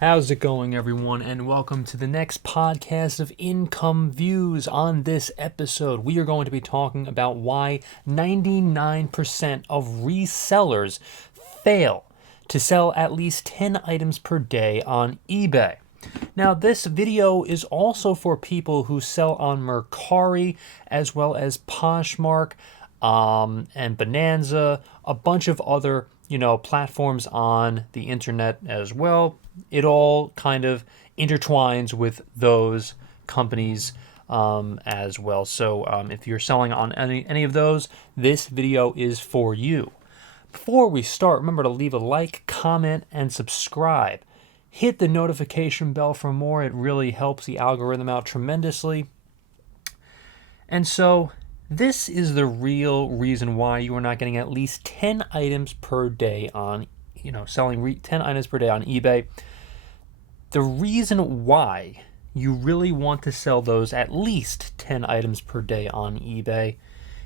How's it going, everyone, and welcome to the next podcast of Income Views. On this episode, we are going to be talking about why 99% of resellers fail to sell at least 10 items per day on eBay. Now, this video is also for people who sell on Mercari, as well as Poshmark, and Bonanza, a bunch of other platforms on the internet as well. It all kind of intertwines with those companies as well. So if you're selling on any of those, this video is for you. Before we start, remember to leave a like, comment, and subscribe. Hit the notification bell for more. It really helps the algorithm out tremendously. And so this is the real reason why you are not getting at least 10 items per day on, selling 10 items per day on eBay. The reason why you really want to sell those at least 10 items per day on eBay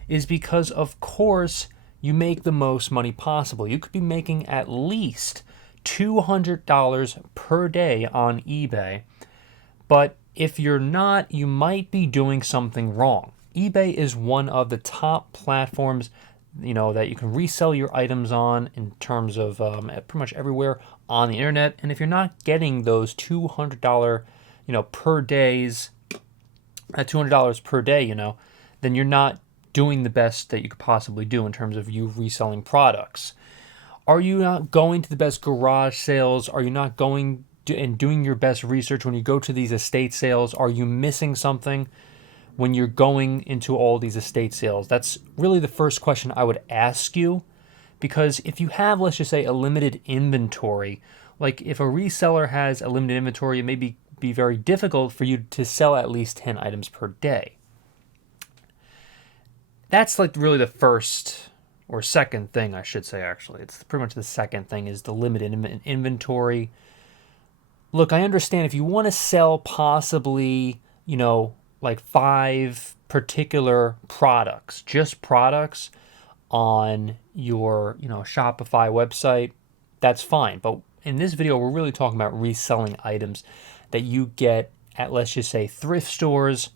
is because, of course, you make the most money possible. You could be making at least $200 per day on eBay, but if you're not, you might be doing something wrong. eBay is one of the top platforms, that you can resell your items on in terms of pretty much everywhere on the internet. And if you're not getting those $200, per days, at $200 per day, then you're not doing the best that you could possibly do in terms of you reselling products. Are you not going to the best garage sales? Are you not going and doing your best research when you go to these estate sales? Are you missing something when you're going into all these estate sales? That's really the first question I would ask you, because if you have, let's just say, a limited inventory, like if a reseller has a limited inventory, it may be very difficult for you to sell at least 10 items per day. That's like really the first or second thing, I should say, actually. It's pretty much the second thing, is the limited inventory. Look, I understand if you want to sell possibly, like 5 particular products, just products on your, Shopify website, that's fine. But in this video, we're really talking about reselling items that you get at, let's just say, thrift stores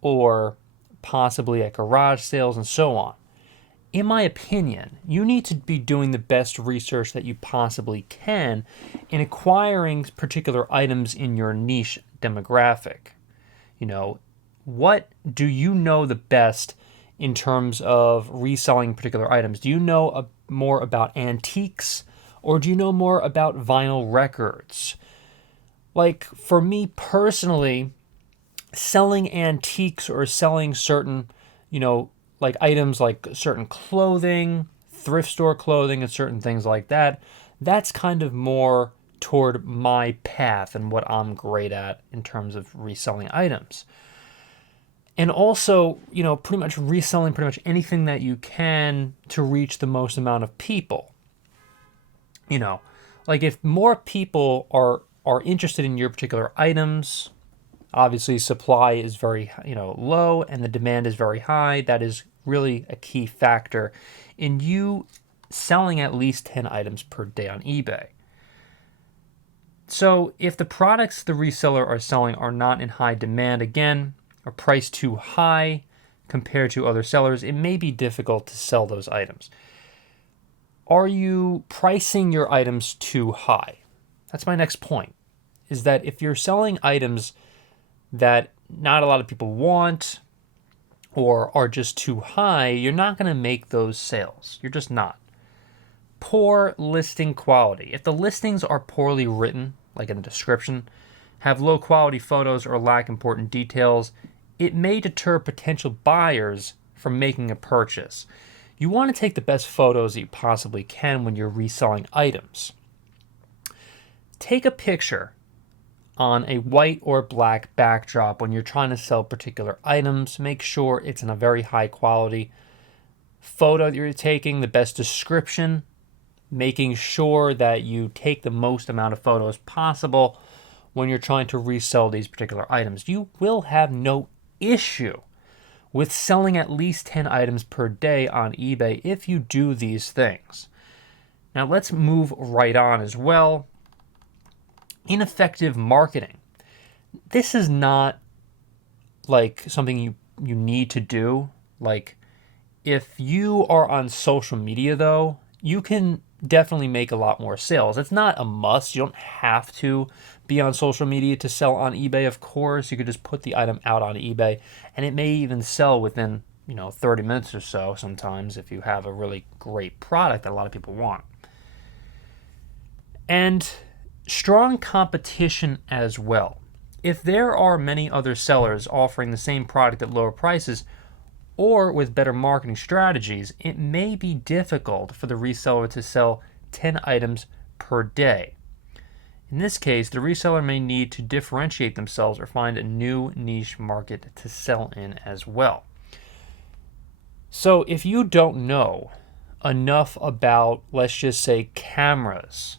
or possibly at garage sales and so on. In my opinion, you need to be doing the best research that you possibly can in acquiring particular items in your niche demographic. What do you know the best in terms of reselling particular items? Do you know more about antiques, or do you know more about vinyl records? Like, for me personally, selling antiques or selling certain, like items like certain clothing, thrift store clothing, and certain things like that, that's kind of more toward my path and what I'm great at in terms of reselling items. And also, pretty much reselling pretty much anything that you can to reach the most amount of people. Like if more people are interested in your particular items, obviously supply is very, low and the demand is very high. That is really a key factor in you selling at least 10 items per day on eBay. So if the products the reseller are selling are not in high demand, again, are priced too high compared to other sellers, it may be difficult to sell those items. Are you pricing your items too high? That's my next point, is that if you're selling items that not a lot of people want or are just too high, you're not going to make those sales. You're just not. Poor listing quality. If the listings are poorly written, like in the description, have low quality photos, or lack important details, it may deter potential buyers from making a purchase. You want to take the best photos that you possibly can when you're reselling items. Take a picture on a white or black backdrop when you're trying to sell particular items. Make sure it's in a very high quality photo that you're taking, the best description, making sure that you take the most amount of photos possible when you're trying to resell these particular items. You will have no issue with selling at least 10 items per day on eBay if you do these things. Now let's move right on as well. Ineffective marketing. This is not like something you need to do. Like, if you are on social media, though, you can definitely make a lot more sales. It's not a must. You don't have to be on social media to sell on eBay, of course. You could just put the item out on eBay, and it may even sell within 30 minutes or so sometimes if you have a really great product that a lot of people want. And strong competition as well. If there are many other sellers offering the same product at lower prices or with better marketing strategies, it may be difficult for the reseller to sell 10 items per day. In this case, the reseller may need to differentiate themselves or find a new niche market to sell in as well. So if you don't know enough about, let's just say, cameras,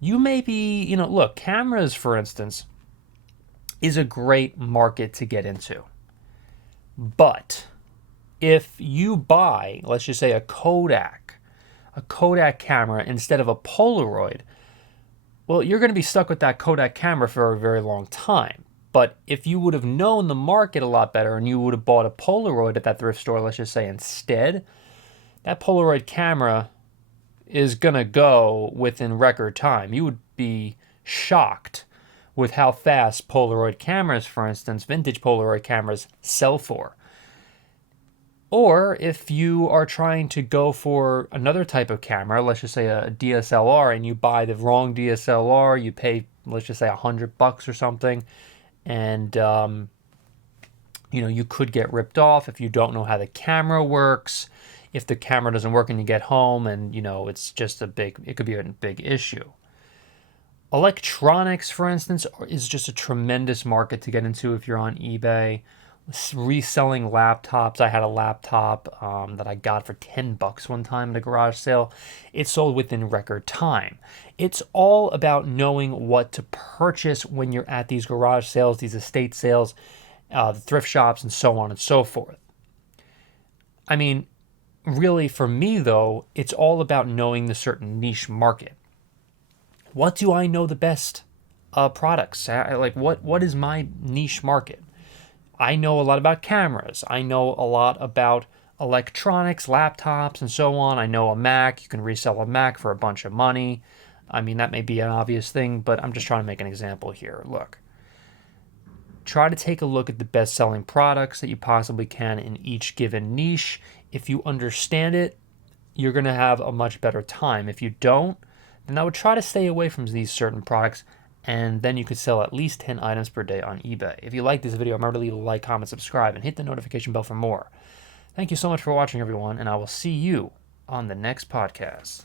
you may be, look, cameras, for instance, is a great market to get into. But if you buy, let's just say, a Kodak camera instead of a Polaroid, well, you're going to be stuck with that Kodak camera for a very long time. But if you would have known the market a lot better and you would have bought a Polaroid at that thrift store, let's just say, instead, that Polaroid camera is going to go within record time. You would be shocked with how fast Polaroid cameras, for instance, vintage Polaroid cameras, sell for. Or if you are trying to go for another type of camera, let's just say a DSLR, and you buy the wrong DSLR, you pay, let's just say, $100 or something, and you could get ripped off if you don't know how the camera works. If the camera doesn't work and you get home, and it's just it could be a big issue. Electronics, for instance, is just a tremendous market to get into if you're on eBay. Reselling laptops. I had a laptop that I got for $10 one time at a garage sale. It sold within record time. It's all about knowing what to purchase when you're at these garage sales, these estate sales, the thrift shops, and so on and so forth. I mean, really, for me, though, it's all about knowing the certain niche market. What do I know the best products? Like, what is my niche market? I know a lot about cameras. I know a lot about electronics, laptops, and so on. I know a Mac. You can resell a Mac for a bunch of money. I mean, that may be an obvious thing, but I'm just trying to make an example here. Look, try to take a look at the best-selling products that you possibly can in each given niche. If you understand it, you're going to have a much better time. If you don't, then I would try to stay away from these certain products, and then you could sell at least 10 items per day on eBay. If you like this video, remember to leave a like, comment, subscribe, and hit the notification bell for more. Thank you so much for watching, everyone, and I will see you on the next podcast.